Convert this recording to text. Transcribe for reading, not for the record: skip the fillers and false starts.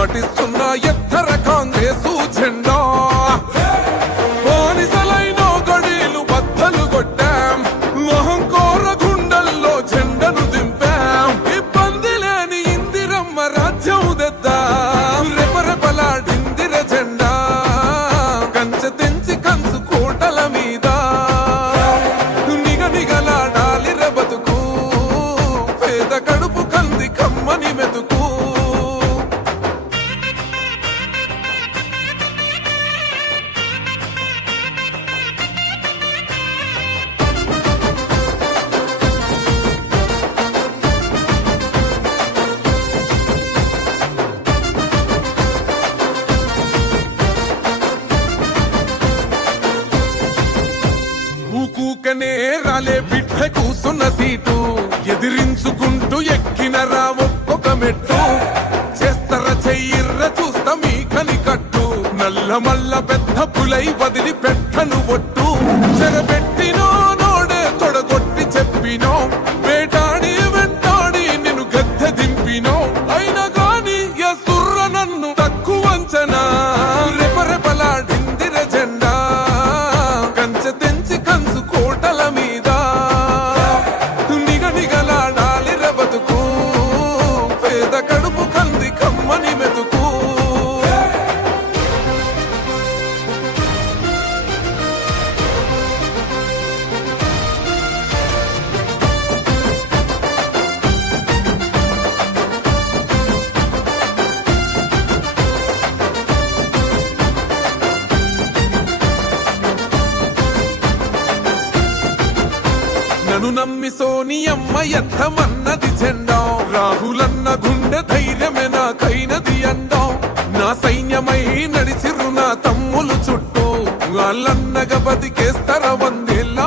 పాటిస్తున్న ఎత్తర కాంగ్రెసు జెండా బానిసలైన గడీలు బద్దలు కొట్టాం మహంకోర గుండెల్లో జెండను దింపాం ఇబ్బంది లేని ఇందిరమ్మ రాజ్యం తెద్దాం రెపరెపలాడిందిర జెండా కంచె తెంచి కంచు కోటల మీద నిగనిగలాడాలిర బతుకు పేద కడుపు కంది కమ్మని మెతుకు ఊకూకనే రాలే బిడ్డ కూసున్న సీటు ఎదిరించుకుంటూ ఎక్కినరా ఒక్కొక్క మెట్టు చేస్తర చెయ్యిర్ర చూస్తా మీ కని కట్టు నల్ల మల్ల పెద్ద పులై వదిలి పెట్టను ఒట్టు చెరబెట్టినో నోడే తొడగొట్టి చెప్పినో వేటాడి వెంటాడి నిన్ను గద్దె దింపినో అయినా గాని ఎసుర్ర నన్ను తక్కువంచనా రెపరెపలాడిందిర జెండా కంచె తెంచి కంచు కోటల మీద నిగనిగలాడాలిర బతుకు పేద కడుపు కంది కమ్మని మెతుకు నన్ను నమ్మి సోనియమ్మ ఎత్తమన్నది జెండా రాహులన్న గుండె ధైర్యమే నాకైనది అండా నా సైన్యమై నడిచిరు నా తమ్ములు చుట్టూ వాళ్ళన్నగా బతికేస్తర వందేళ్ళ